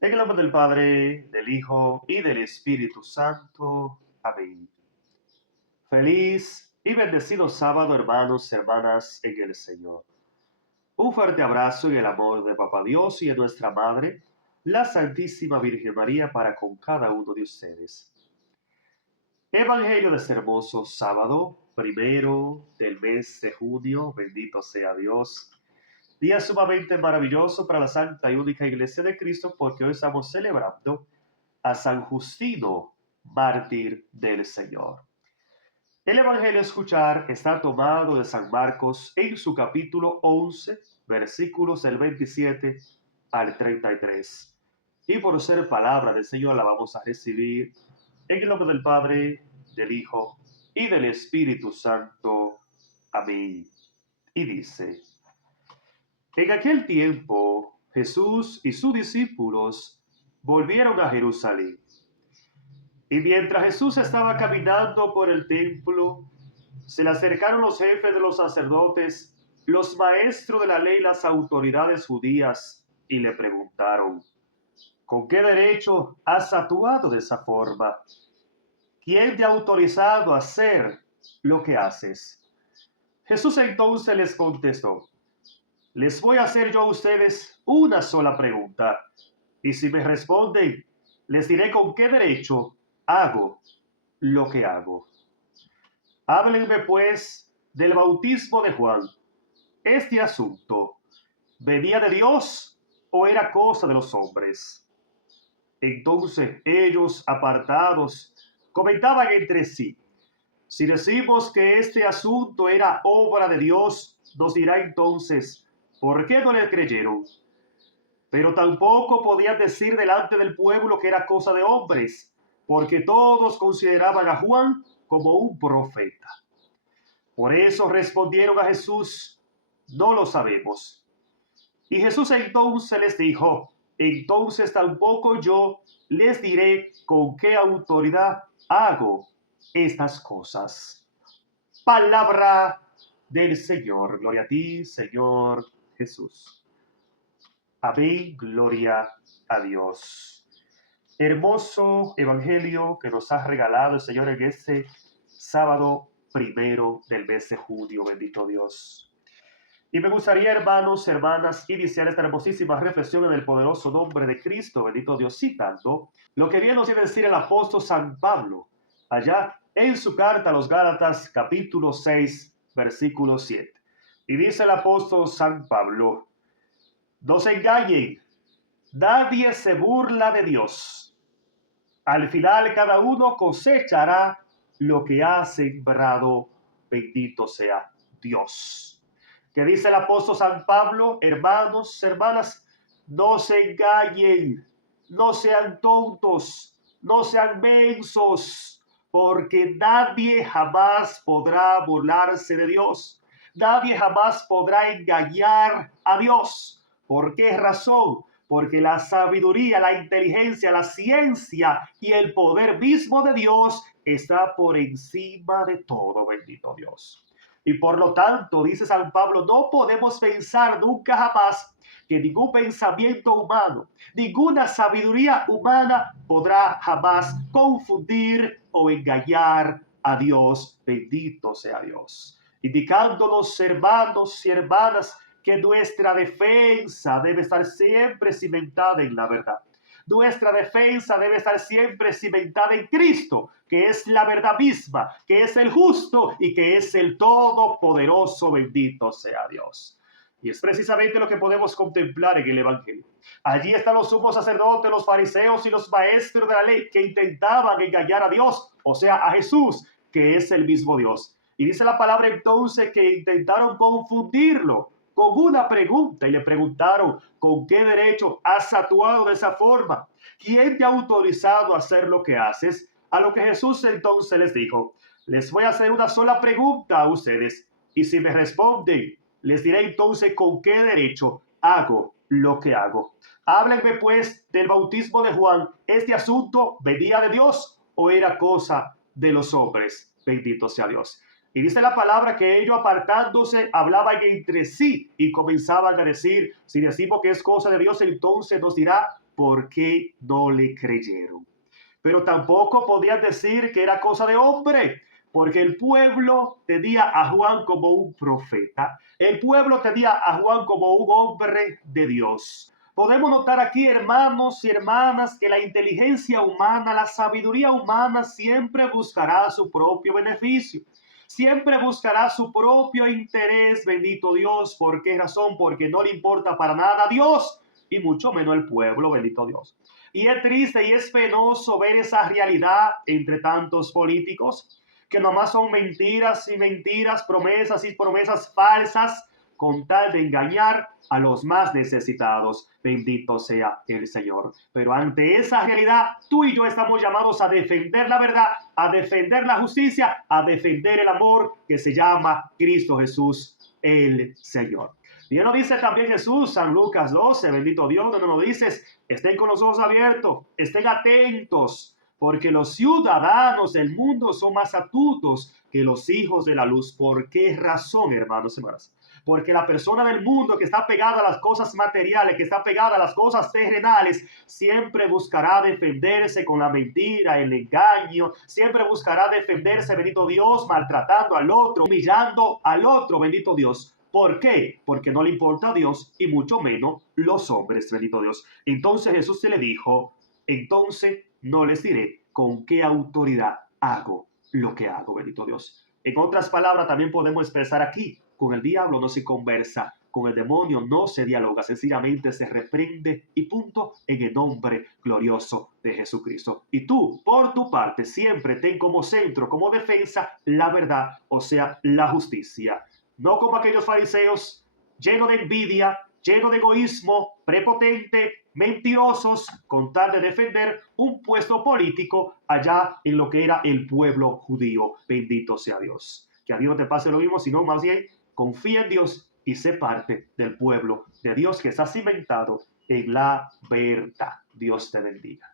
En el nombre del Padre, del Hijo y del Espíritu Santo. Amén. Feliz y bendecido sábado, hermanos y hermanas en el Señor. Un fuerte abrazo en el amor de Papá Dios y de nuestra Madre, la Santísima Virgen María, para con cada uno de ustedes. Evangelio de este hermoso sábado, primero del mes de junio, bendito sea Dios. Día sumamente maravilloso para la Santa y única Iglesia de Cristo, porque hoy estamos celebrando a San Justino, mártir del Señor. El Evangelio a escuchar está tomado de San Marcos en su capítulo 11, versículos del 27 al 33. Y por ser palabra del Señor la vamos a recibir en el nombre del Padre, del Hijo y del Espíritu Santo. Amén. Y dice: en aquel tiempo Jesús y sus discípulos volvieron a Jerusalén. Y mientras Jesús estaba caminando por el templo, se le acercaron los jefes de los sacerdotes, los maestros de la ley y las autoridades judías, y le preguntaron: ¿con qué derecho has actuado de esa forma? ¿Quién te ha autorizado a hacer lo que haces? Jesús entonces les contestó: les voy a hacer yo a ustedes una sola pregunta, y si me responden, les diré con qué derecho hago lo que hago. Háblenme pues del bautismo de Juan. ¿Este asunto venía de Dios o era cosa de los hombres? Entonces ellos, apartados, comentaban entre sí: si decimos que este asunto era obra de Dios, nos dirá entonces: ¿por qué no le creyeron? Pero tampoco podían decir delante del pueblo que era cosa de hombres, porque todos consideraban a Juan como un profeta. Por eso respondieron a Jesús: no lo sabemos. Y Jesús entonces les dijo: entonces tampoco yo les diré con qué autoridad hago estas cosas. Palabra del Señor. Gloria a ti, Señor Jesús. Amén, gloria a Dios. Hermoso evangelio que nos ha regalado el Señor en este sábado primero del mes de junio, bendito Dios. Y me gustaría, hermanos, hermanas, iniciar esta hermosísima reflexión en el poderoso nombre de Cristo, bendito Dios, citando lo que bien nos viene a decir el apóstol San Pablo, allá en su carta a los Gálatas, capítulo 6, versículo 7. Y dice el apóstol San Pablo: no se engañen, nadie se burla de Dios. Al final cada uno cosechará lo que ha sembrado. Bendito sea Dios. Que dice el apóstol San Pablo: hermanos, hermanas, no se engañen, no sean tontos, no sean mensos, porque nadie jamás podrá burlarse de Dios. Nadie jamás podrá engañar a Dios. ¿Por qué razón? Porque la sabiduría, la inteligencia, la ciencia y el poder mismo de Dios está por encima de todo, bendito Dios. Y por lo tanto, dice San Pablo, no podemos pensar nunca jamás que ningún pensamiento humano, ninguna sabiduría humana podrá jamás confundir o engañar a Dios. Bendito sea Dios. Indicándonos, hermanos y hermanas, que nuestra defensa debe estar siempre cimentada en la verdad. Nuestra defensa debe estar siempre cimentada en Cristo, que es la verdad misma, que es el justo y que es el todopoderoso. Bendito sea Dios. Y es precisamente lo que podemos contemplar en el Evangelio. Allí están los sumos sacerdotes, los fariseos y los maestros de la ley que intentaban engañar a Dios, o sea, a Jesús, que es el mismo Dios. Y dice la palabra entonces que intentaron confundirlo con una pregunta, y le preguntaron: ¿con qué derecho has actuado de esa forma? ¿Quién te ha autorizado a hacer lo que haces? A lo que Jesús entonces les dijo: les voy a hacer una sola pregunta a ustedes, y si me responden, les diré entonces con qué derecho hago lo que hago. Háblenme pues del bautismo de Juan. ¿Este asunto venía de Dios o era cosa de los hombres? Bendito sea Dios. Y dice la palabra que ellos, apartándose, hablaban entre sí y comenzaban a decir: si decimos que es cosa de Dios, entonces nos dirá: ¿por qué no le creyeron? Pero tampoco podían decir que era cosa de hombre, porque el pueblo tenía a Juan como un profeta. El pueblo tenía a Juan como un hombre de Dios. Podemos notar aquí, hermanos y hermanas, que la inteligencia humana, la sabiduría humana siempre buscará su propio beneficio. Siempre buscará su propio interés, bendito Dios. ¿Por qué razón? Porque no le importa para nada a Dios y mucho menos el pueblo, bendito Dios. Y es triste y es penoso ver esa realidad entre tantos políticos que nomás son mentiras y mentiras, promesas y promesas falsas con tal de engañar a los más necesitados. Bendito sea el Señor. Pero ante esa realidad, tú y yo estamos llamados a defender la verdad, a defender la justicia, a defender el amor que se llama Cristo Jesús, el Señor. Y lo dice también Jesús, San Lucas 12, bendito Dios, donde nos dices, estén con los ojos abiertos, estén atentos, porque los ciudadanos del mundo son más astutos que los hijos de la luz. ¿Por qué razón, hermanos y hermanas? Porque la persona del mundo que está pegada a las cosas materiales, que está pegada a las cosas terrenales, siempre buscará defenderse con la mentira, el engaño, siempre buscará defenderse, bendito Dios, maltratando al otro, humillando al otro, bendito Dios. ¿Por qué? Porque no le importa a Dios y mucho menos los hombres, bendito Dios. Entonces Jesús se le dijo, entonces no les diré con qué autoridad hago lo que hago, bendito Dios. En otras palabras, también podemos expresar aquí, con el diablo no se conversa, con el demonio no se dialoga, sencillamente se reprende y punto, en el nombre glorioso de Jesucristo. Y tú, por tu parte, siempre ten como centro, como defensa, la verdad, o sea, la justicia. No como aquellos fariseos llenos de envidia, llenos de egoísmo, prepotente, mentirosos, con tal de defender un puesto político allá en lo que era el pueblo judío. Bendito sea Dios. Que a Dios no te pase lo mismo, sino más bien confía en Dios y sé parte del pueblo de Dios que está cimentado en la verdad. Dios te bendiga.